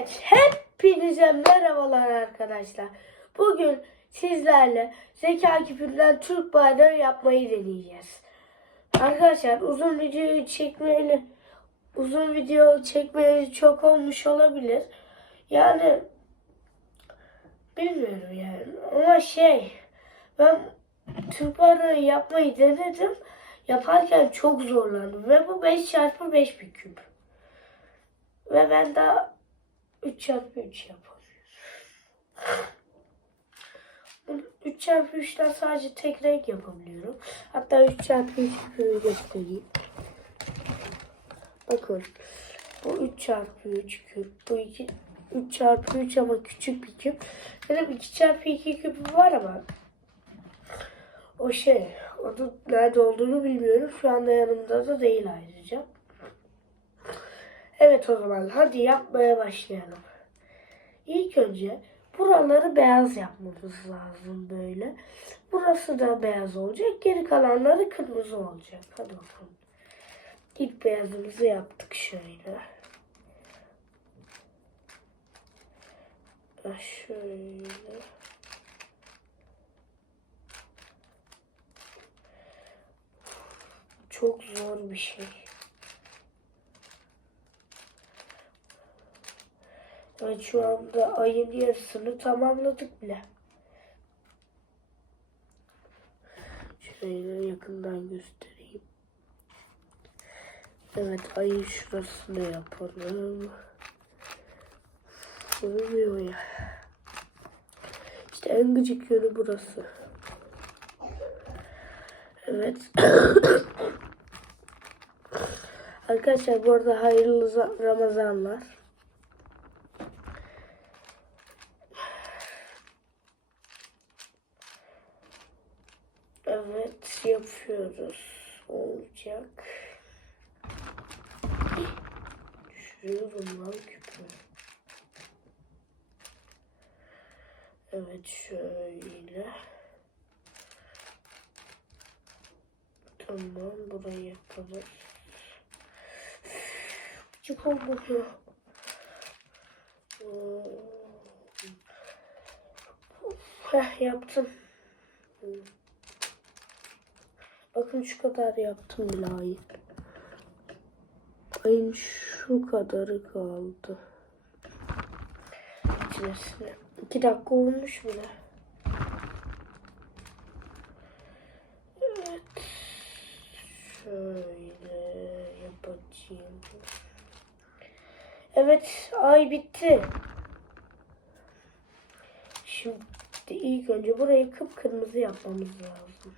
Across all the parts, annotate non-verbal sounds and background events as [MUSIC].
Evet, hepinize merhabalar arkadaşlar. Bugün sizlerle zeka küpünden Türk bayrağı yapmayı deneyeceğiz. Arkadaşlar uzun video çekmeyeli uzun video çekmeyeli çok olmuş olabilir. Yani bilmiyorum yani ama şey ben Türk bayrağı yapmayı denedim. Yaparken çok zorlandım ve bu 5 çarpı 5 bir küp. Ve ben daha 3 çarpı 3 yapamıyorum. 3 çarpı 3'ten sadece tek renk yapabiliyorum. Hatta 3 çarpı 3 küpümü göstereyim. Bakın. Bu 3 çarpı 3 küp. Bu 2 3 çarpı 3 ama küçük bir küp. Benim 2 çarpı 2 küpüm var ama o şey, onun nerede olduğunu bilmiyorum. Şu anda yanımda da değil ayrıca. Evet o zaman hadi yapmaya başlayalım. İlk önce buraları beyaz yapmamız lazım böyle. Burası da beyaz olacak. Geri kalanları kırmızı olacak. Hadi bakalım. İlk beyazımızı yaptık şöyle. Şöyle. Çok zor bir şey. Evet şu anda ayın yarısını tamamladık bile. Şöyle yakından göstereyim. Evet ayın şurasını yapalım. Olmuyor ya. İşte en gıcık yönü burası. Evet. [COUGHS] Arkadaşlar bu arada hayırlı za- Ramazanlar. Evet yapıyoruz. Olacak. Düşürüyorum lan küpü. Evet şöyle. Tamam burayı yapalım. Küçük olmuyor. Heh yaptım. Bakın şu kadar yaptım bile. Ayın şu kadarı kaldı. İçerisine. İki dakika olmuş bile. Evet. Şöyle yapacağım. Evet, ay bitti. Şimdi ilk önce burayı kıpkırmızı yapmamız lazım.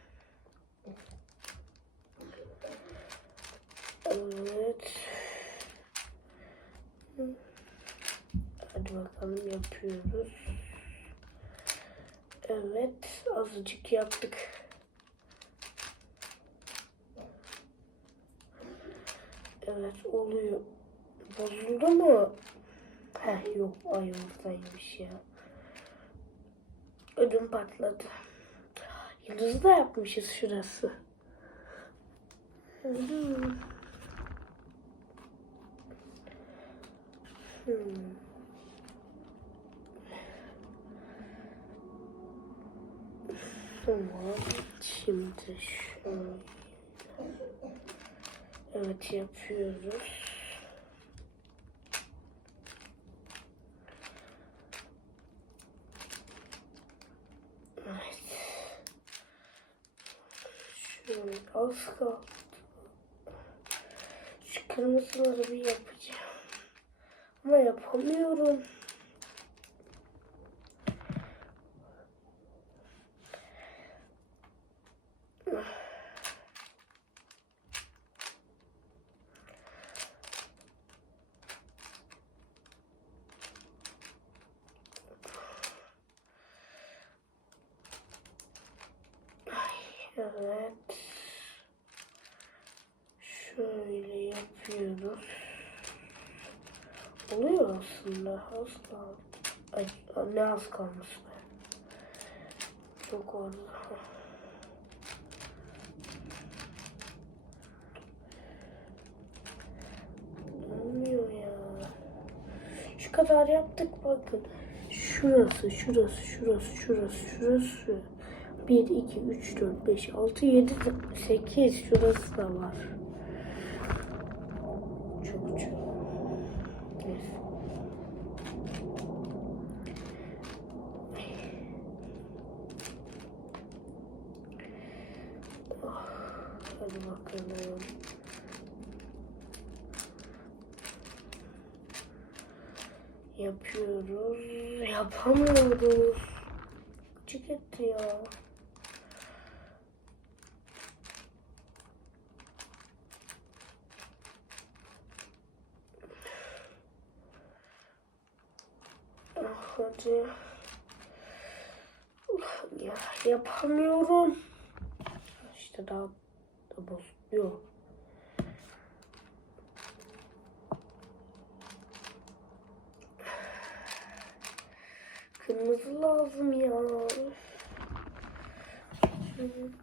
Evet. Hadi bakalım yapıyoruz. Evet, azıcık yaptık. Evet, oluyor. Bozuldu mu? Heh, yok, ay oradaymış ya. Ödüm patladı. Yıldızı da yapmışız şurası. Hmm. Hmm. Tamam. Şimdi şöyle. Evet yapıyoruz. Evet. Şöyle az kaldı. Şu kırmızıları bir yapacağım. Ama yapamıyorum. Evet. Şöyle yapıyoruz. Oluyor aslında. Kaldı. Ay, ne az kalmış be. Çok oldu. Olmuyor ya. Şu kadar yaptık bakın. Şurası, şurası, şurası, şurası, şurası. 1, 2, 3, 4, 5, 6, 7, 8. Şurası da var. Çok çok. Neyse. Oh, Hadi bakalım. Yapıyoruz. Yapamıyoruz. Çık etti ya. Ah, Hadi. Ya, yapamıyorum. İşte daha da bozuluyor. Kırmızı lazım ya. Yok.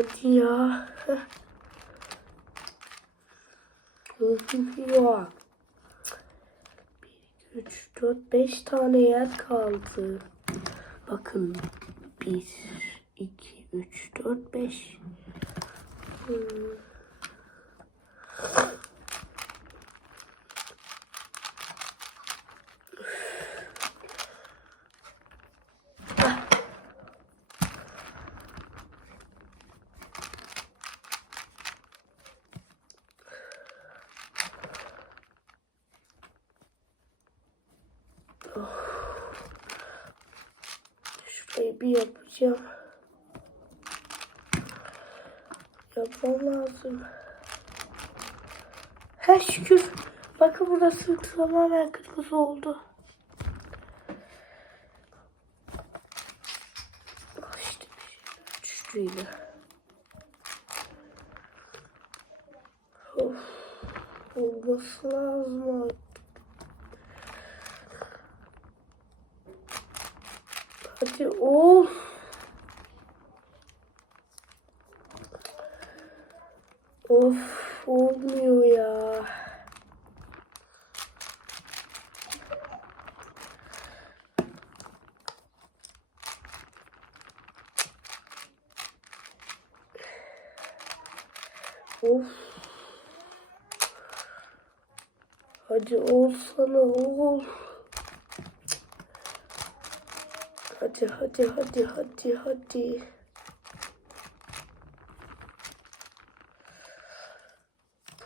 Hadi ya. Ya. 1, 3, 4, 5 tane yer kaldı. Bakın. 1, 2, 3, 4, 5. Hmm. Şurayı bir yapacağım. Yapmam lazım. Ha şükür. Bakın burası tamamen kırmızı oldu. İşte düştü yine. Of. Olması lazım artık. Hadi of. Of olmuyor ya. Of. Hadi olsana ol. Hadi hadi hadi hadi hadi.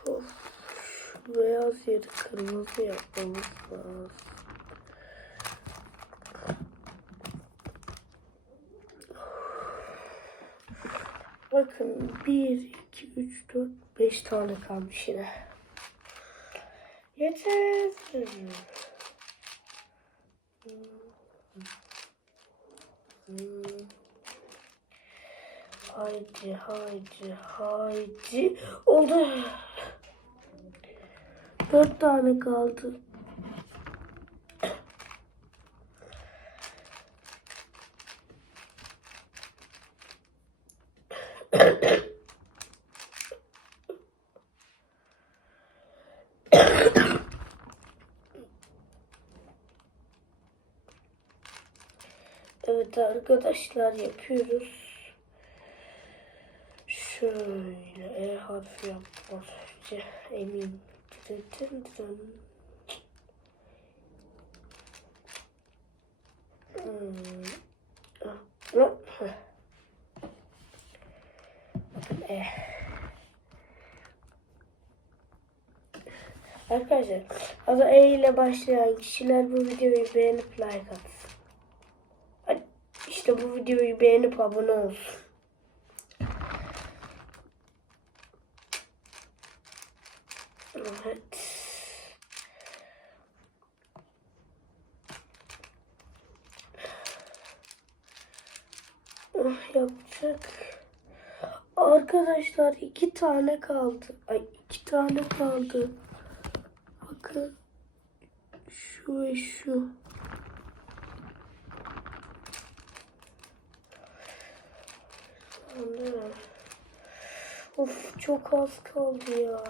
Of. Beyaz yeri kırmızı yapmamız lazım. Bakın 1, 2, 3, 4, 5 tane kalmış yine. Yeter. Haydi haydi haydi. Oldu. Dört tane kaldı. Evet arkadaşlar yapıyoruz. Şöyle E harfi yapmak önce emin. Dın dın dın. Hmm. Ah. Bakın E. Arkadaşlar adı E ile başlayan kişiler bu videoyu beğenip like atsın. Videoyu beğenip abone olsun. Evet. Ah, yapacak. Arkadaşlar iki tane kaldı. Ay iki tane kaldı. Bakın. Şu ve şu. Of çok az kaldı ya.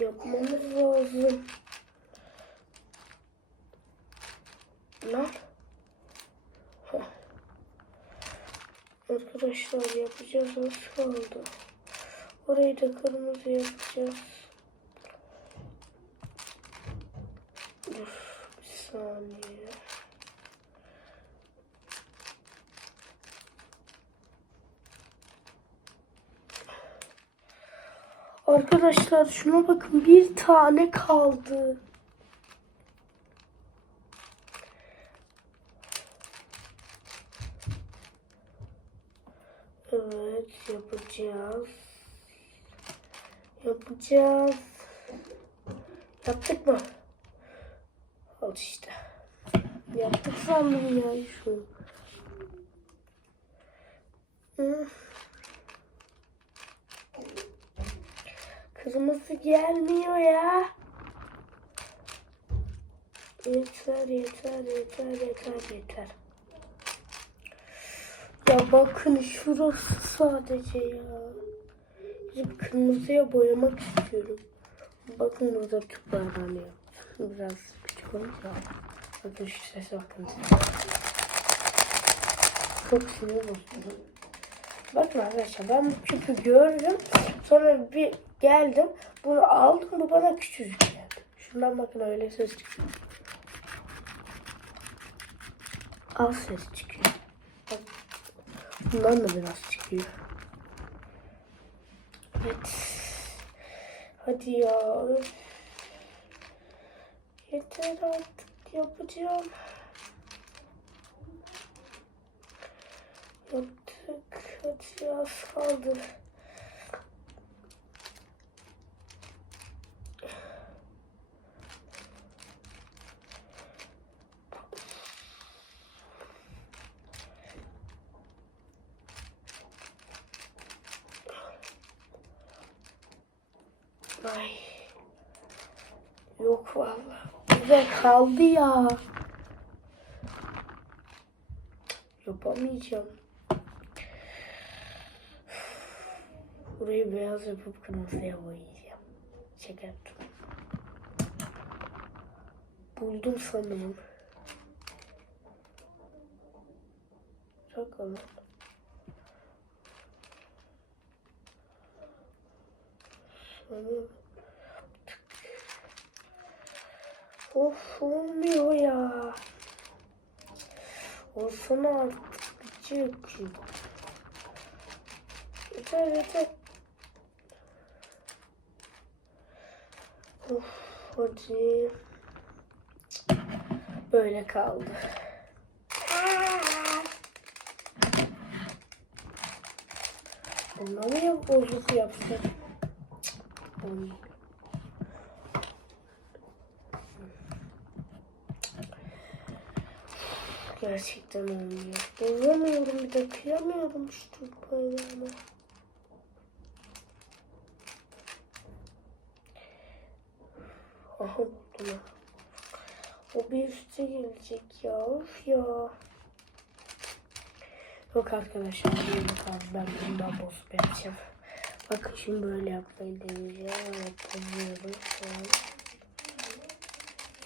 Yapmamız lazım. Lan. Heh. Arkadaşlar yapacağız az kaldı. Orayı da kırmızı yapacağız. Dur bir saniye. Arkadaşlar şuna bakın bir tane kaldı. Evet yapacağız. Yapacağız. Yaptık mı? Al işte. Yaptık sandım ya şu. Hı. Kırmızı gelmiyor ya. Yeter yeter yeter yeter yeter. Ya bakın şurası sadece ya. Bizim kırmızıya boyamak istiyorum. Bakın burada tüplerden ya. Biraz küçük olunca. Bakın şu sese bakın. Çok sinir bozucu. Bakın arkadaşlar ben bu küpü gördüm. Sonra bir geldim. Bunu aldım. Bu bana küçücük geldi. Şundan bakın öyle ses çıkıyor. Az ses çıkıyor. Bak. Bundan da biraz çıkıyor. Evet. Hadi ya. Yeter artık yapacağım. Yaptık. Hadi az kaldı. Ay. Yok vallahi. Güzel kaldı ya. Yapamayacağım. Burayı beyaz yapıp kırmızıya boyayacağım. Şeker. Buldum sanırım. Bakalım. Sanırım. Of olmuyor ya. Olsana artık küçük. Yeter yeter. Of hadi. Böyle kaldı. Bunları mı bozuk yapsak? Olmuyor. Gerçekten olmuyor. Bozamıyorum bir de kıyamıyorum şu Türk bayrağına. Aha buldum. O bir üste gelecek ya. Of ya. Yok arkadaşlar. Ben bundan bozup yapacağım. Bakın şimdi böyle yapmayı deneyeceğim. Yapamıyorum.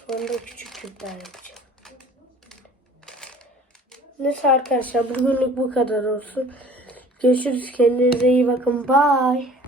Sonra da küçük küpler yapacağım. Neyse arkadaşlar bugünlük bu kadar olsun. Görüşürüz. Kendinize iyi bakın. Bye.